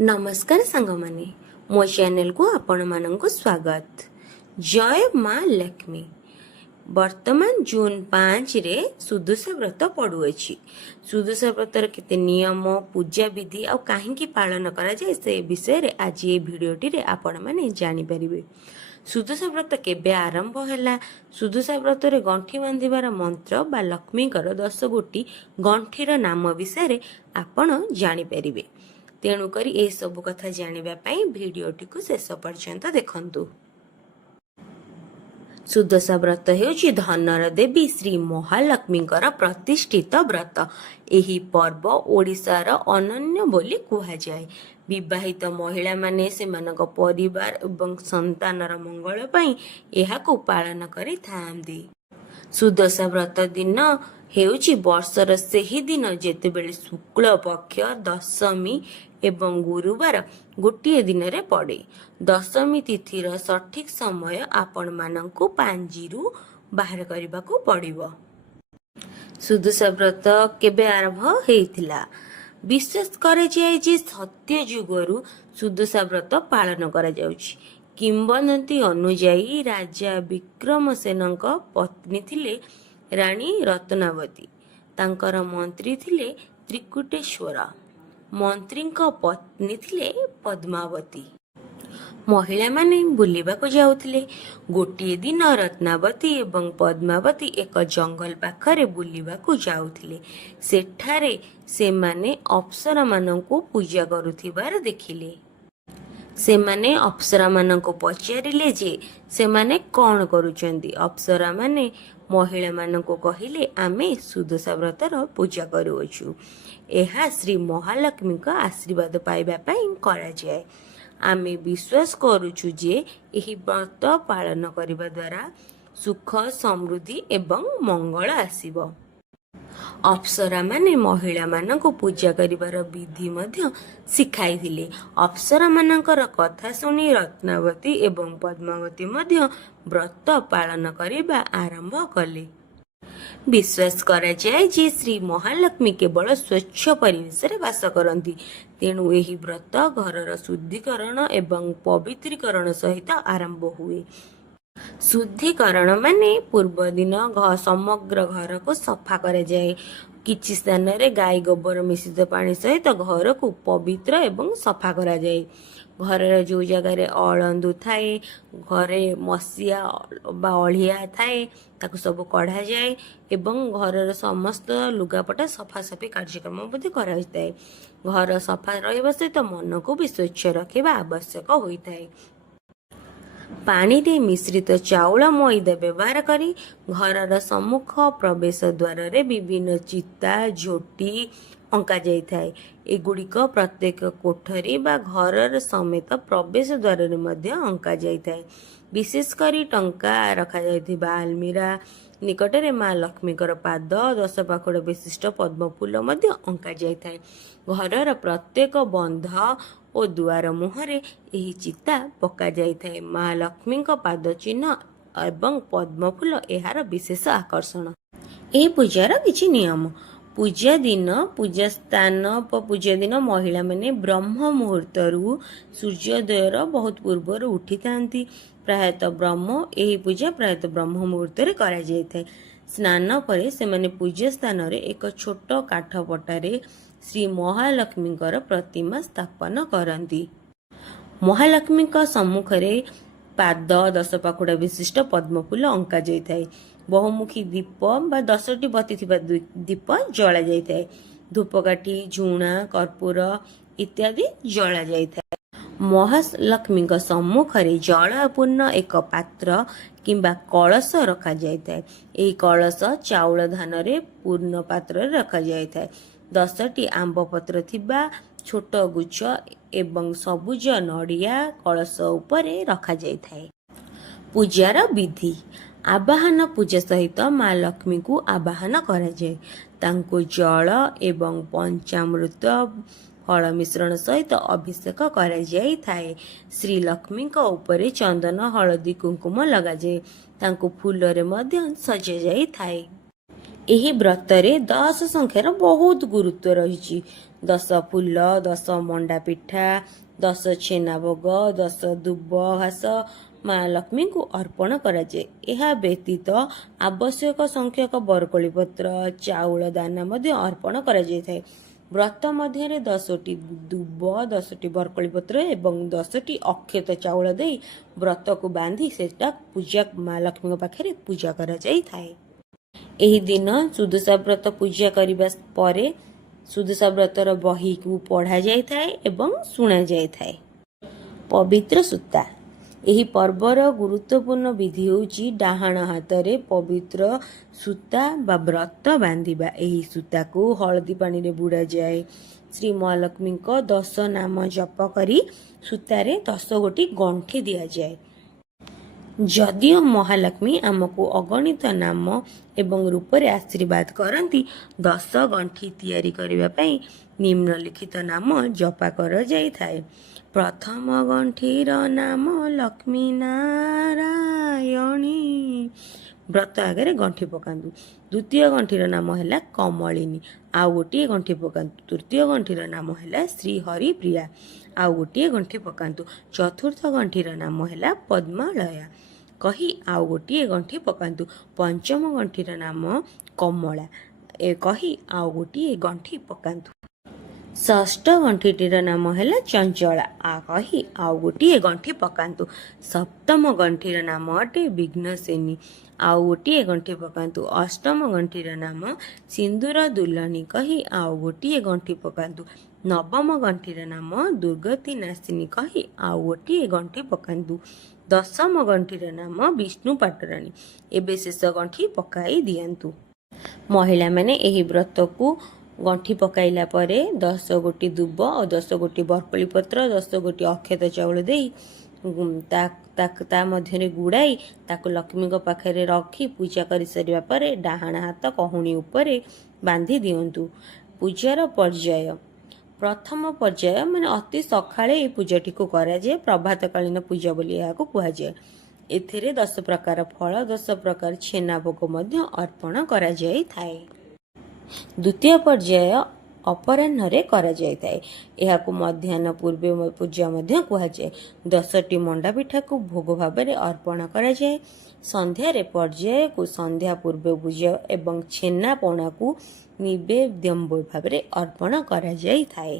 नमस्कार सांगमाने मो चैनल को आपण मानंकु स्वागत। जय माँ लक्ष्मी। वर्तमान जून 5 रे सुदूषा व्रत पड़ुअछि। सुदूषा व्रतर केते नियम पूजा विधि आ काहेकि पालन करा जाय से विषय रे आज ये भिडियोटी रे आपण माने जानि परिबे। सुदूषा व्रत केबे आरंभ हैला, सुदूषा व्रत रे गंठी बांधिबार मंत्र बा लक्ष्मीकर 10 गोटी गंठीर नाम विषय रे आपण जानि परिबे। तेणुकरी ए सब कथा जानिबा पई भिडियोटी को शेष पर्यंत देखंतु। सुदशा व्रत हेउछि धनर देवी श्री महालक्ष्मीकर प्रतिष्ठित व्रत। एही पर्व ओडिशार अनन्य बोली कुहा जाय। विवाहित महिला माने सेमानक परिवार एवं संतानर मंगल पई एहाकु पालन करि थांती। सुदशा व्रत दिन हेउछि वर्षर सेही दिन जेतेबेले शुक्ल पक्ष दशमी एवं गुरुवार गोटे दिन रे पड़े। दशमी तिथिर सठिक समय आपण मानंकु पांजीरु बाहर करबाकू पड़िबो। सुदशा व्रत केबे आरंभ हेइथिला? विश्वास करे जाय जे सत्य युगरु सुदशा व्रत पालन करा जाउछि। किंवदंती अनुଯାयी राजा विक्रमसेनक पत्नी थिले रानी रत्नावती। तांकर मंत्री थिले त्रिकुटेश्वर। मंत्रीଙ୍କ पत्नी थिले पद्मावती। महिला माने बुलिबाको जाउथिले। गोटे दिन रत्नावती एवं पद्मावती एक जंगल पाखरे बुलिबाको जाउथिले। सेठारे से माने अप्सरा मानंकु पूजा करुथिबार देखिले। से माने अप्सरा मानंकु पचारिले जे से माने कौन करुचंदी। अप्सरा माने महिला मानंकु कहिले आमे सुदशा व्रतर पूजा करूछु। एहा श्री महालक्ष्मी का आशीर्वाद पाइबा पई करा जाय। आमे विश्वास करूछु जे एही व्रत पालन करिबा द्वारा सुख समृद्धि एवं मंगल आसीबो। अप्सरा माने महिला मानंकु पूजा करिबार विधि मध्य सिखाई दिले। अप्सरा मानंकर कथा सुनी रत्नावती एवं पद्मावती मध्य व्रत पालन करिबा आरंभ कले। विश्वास करा जाय जे श्री महालक्ष्मी केवल स्वच्छ परिवेश रे वास करंती। तेणु एही व्रत घरर शुद्धिकरण एवं पवित्रीकरण सहित आरंभ हुए। शुद्धिकरण माने पूर्व दिन समग्र घर को सफा करे जाए। किछि स्थान रे गाय गोबर मिश्रित पानी सहित घर को पवित्र एवं सफा करा जाए। घर जो जगह रे अळंदु थाए, घरे मसिया बा अळिया थाए ताकु सब कढ़ा जाए एवं घरर समस्त लुगापटा सफासफी कार्यक्रम मध्ये करा जाए। घर सफा रहबा सहित मन को भी स्वच्छ रखिबा आवश्यक होइथाए। पानी रे मिश्रित चाउल मैदा व्यवहार करी घरर सम्मुख प्रवेश द्वार रे विभिन्न चिता झोटी अंका जाई थाए। एगुड़िक प्रत्येक कोठरी बा घरर समेत प्रवेश द्वार रे मध्य अंका जाई थाए। विशेष करी टंका रखा जाइथिबा आलमीरा निकटरे माँ लक्ष्मीकर पाद 10 पाखुड़ विशिष्ट पद्म फूल मध्य अंका जाई थाए। घरर प्रत्येक बंध ओ दुआर मुहरे एही चिता पका जाई थाए। माँ लक्ष्मी पाद चिन्ह एवं पद्म फूल एहार विशेष आकर्षण। ए पूजार किछि नियम। पूजा दिन पूजा स्थान पूजा दिन महिला माने ब्रह्म मुहूर्तरु सूर्योदयर बहुत पूर्वर उठी थांती। प्रायतः एही पूजा प्रायतः ब्रह्म मुहूर्त रे करा जाय थाए। स्नान परे से माने पूजा स्थान रे एक छोट काठ पटारे श्री महालक्ष्मीकर प्रतिमा स्थापन करती। महालक्ष्मी सम्मुख रे पाद 10 पाखुड़ा विशिष्ट पद्मफूल अंका जाय थाए। बहुमुखी दीप बा 10टी बत्ती थिबा दीप जला जाय थाए। धूपकाठी झुणा कर्पूर इत्यादि जला जाय थाए। महालक्ष्मी सम्मुख रे जलपूर्ण एक पात्र किंबा कलश रखा जाय थाए। एही कलश चाउल धान रे पूर्ण पात्र रखा जाय थाए। 10टी आंब पत्र थिबा छोट गुच्छ एवं सबुज नड़िया कलश उपरे रखा जाय थाए। पूजार विधि। आवाहन पूजा सहित माँ लक्ष्मी को आवाहन करा जाय। तांको जल एवं पंचामृत फल मिश्रण सहित अभिषेक करा जाय थाए। श्री लक्ष्मी को ऊपर चंदन हळदी कुंकुम लगा जाय। तांको फूल रे मध्य सजा जाय थाए। ଏହି ବ୍ରତରେ 10 ସଂଖ୍ୟାର ବହୁତ ଗୁରୁତ୍ୱ ରହିଛି। 10 ଫୁଲ, 10 ମଣ୍ଡା ପିଠା, 10 ଛେନା ଭୋଗ, 10 ଦୁବ ଘାସ ମା ଲକ୍ଷ୍ମୀଙ୍କୁ ଅର୍ପଣ କରାଯାଏ। ଏହା ବ୍ୟତୀତ ଆବଶ୍ୟକ ସଂଖ୍ୟକ ବରକୋଳି ପତ୍ର, ଚାଉଳ ଦାନା ମଧ୍ୟ ଅର୍ପଣ କରାଯାଇଥାଏ। ବ୍ରତ ମଧ୍ୟରେ 10ଟି ଦୁବ, 10ଟି ବରକୋଳି ପତ୍ର ଏବଂ 10ଟି ଅକ୍ଷତ ଚାଉଳ ଦେଇ ବ୍ରତକୁ ବାନ୍ଧି ସେଟା ମା ଲକ୍ଷ୍ମୀଙ୍କ ପାଖରେ ପୂଜା କରାଯାଇଥାଏ। ଏହି ଦିନ ସୁଦଶା ବ୍ରତ ପୂଜା କରିବା ପରେ ସୁଦଶା ବ୍ରତର ବହିକୁ ପଢ଼ା ଯାଇଥାଏ ଏବଂ ଶୁଣା ଯାଇଥାଏ। ପବିତ୍ର ସୂତା। ଏହି ପର୍ବର ଗୁରୁତ୍ୱପୂର୍ଣ୍ଣ ବିଧି ହେଉଛି ଡାହାଣ ହାତରେ ପବିତ୍ର ସୂତା ବା ବ୍ରତ ବାନ୍ଧିବା। ଏହି ସୂତାକୁ ହଳଦୀ ପାଣିରେ ବୁଡ଼ାଯାଏ। ଶ୍ରୀ ମହାଲକ୍ଷ୍ମୀଙ୍କ 10 ନାମ ଜପ କରି ସୂତାରେ 10 ଗୋଟି ଗଣ୍ଠି ଦିଆଯାଏ। ଯଦିଓ ମହାଲକ୍ଷ୍ମୀ ଆମକୁ ଅଗଣିତ ନାମ ଏବଂ ରୂପରେ ଆଶୀର୍ବାଦ କରନ୍ତି, 10 ଗଣ୍ଠି ତିଆରି କରିବା ପାଇଁ ନିମ୍ନଲିଖିତ ନାମ ଜପା କରାଯାଇଥାଏ। ପ୍ରଥମ ଗଣ୍ଠିର ନାମ ଲକ୍ଷ୍ମୀ ନାରାୟଣୀ। ବ୍ରତ ଆଗରେ ଗଣ୍ଠି ପକାନ୍ତୁ। ଦ୍ୱିତୀୟ ଗଣ୍ଠିର ନାମ ହେଲା କମଳିନୀ, ଆଉ ଗୋଟିଏ ଗଣ୍ଠି ପକାନ୍ତୁ। ତୃତୀୟ ଗଣ୍ଠିର ନାମ ହେଲା ଶ୍ରୀ ହରିପ୍ରିୟା, ଆଉ ଗୋଟିଏ ଗଣ୍ଠି ପକାନ୍ତୁ। ଚତୁର୍ଥ ଗଣ୍ଠିର ନାମ ହେଲା ପଦ୍ମାଳୟା କହି ଆଉ ଗୋଟିଏ ଗଣ୍ଠି ପକାନ୍ତୁ। ପଞ୍ଚମ ଗଣ୍ଠିର ନାମ କମଳା କହି ଆଉ ଗୋଟିଏ ଗଣ୍ଠି ପକାନ୍ତୁ। ଷଷ୍ଠ ଗଣ୍ଠିଟିର ନାମ ହେଲା ଚଞ୍ଚଳା କହି ଆଉ ଗୋଟିଏ ଗଣ୍ଠି ପକାନ୍ତୁ। ସପ୍ତମ ଗଣ୍ଠିର ନାମ ଅଟେ ବିଘ୍ନସେନୀ, ଆଉ ଗୋଟିଏ ଗଣ୍ଠି ପକାନ୍ତୁ। ଅଷ୍ଟମ ଗଣ୍ଠିର ନାମ ସିନ୍ଦୁର ଦୁଲନୀ କହି ଆଉ ଗୋଟିଏ ଗଣ୍ଠି ପକାନ୍ତୁ। ନବମ ଗଣ୍ଠିର ନାମ ଦୁର୍ଗତି ନାଶିନୀ କହି ଆଉ ଗୋଟିଏ ଗଣ୍ଠି ପକାନ୍ତୁ। ଦଶମ ଗଣ୍ଠିର ନାମ ବିଷ୍ଣୁ ପାଟରାଣୀ। ଏବେ ଶେଷ ଗଣ୍ଠି ପକାଇ ଦିଅନ୍ତୁ। ମହିଳାମାନେ ଏହି ବ୍ରତକୁ ଗଣ୍ଠି ପକାଇଲା ପରେ 10 ଗୋଟି ଦୁବ ଓ 10 ଗୋଟି ବରକୋଳି ପତ୍ର, 10 ଗୋଟି ଅକ୍ଷତ ଚାଉଳ ଦେଇ ତା ମଧ୍ୟରେ ଗୁଡ଼ାଇ ତାକୁ ଲକ୍ଷ୍ମୀଙ୍କ ପାଖରେ ରଖି ପୂଜା କରିସାରିବା ପରେ ଡାହାଣ ହାତ କହୁଣୀ ଉପରେ ବାନ୍ଧି ଦିଅନ୍ତୁ। ପୂଜାର ପର୍ଯ୍ୟାୟ। ପ୍ରଥମ ପର୍ଯ୍ୟାୟ ମାନେ ଅତି ସକାଳେ ଏହି ପୂଜାଟିକୁ କରାଯାଏ। ପ୍ରଭାତକାଳୀନ ପୂଜା ବୋଲି ଏହାକୁ କୁହାଯାଏ। ଏଥିରେ 10 ପ୍ରକାର ଫଳ, 10 ପ୍ରକାର ଛେନା ଭୋଗ ମଧ୍ୟ ଅର୍ପଣ କରାଯାଇଥାଏ। ଦ୍ୱିତୀୟ ପର୍ଯ୍ୟାୟ ଅପରାହ୍ନରେ କରାଯାଇଥାଏ। ଏହାକୁ ମଧ୍ୟାହ୍ନ ପୂର୍ବେ ପୂଜା ମଧ୍ୟ କୁହାଯାଏ। 10ଟି ମଣ୍ଡା ପିଠାକୁ ଭୋଗ ଭାବରେ ଅର୍ପଣ କରାଯାଏ। ସନ୍ଧ୍ୟାରେ ପର୍ଯ୍ୟାୟକୁ ସନ୍ଧ୍ୟା ପୂର୍ବ ପୂଜା ଏବଂ ଛେନା ପଣାକୁ ନିବେଦ୍ୟ ଭାବରେ ଅର୍ପଣ କରାଯାଇଥାଏ।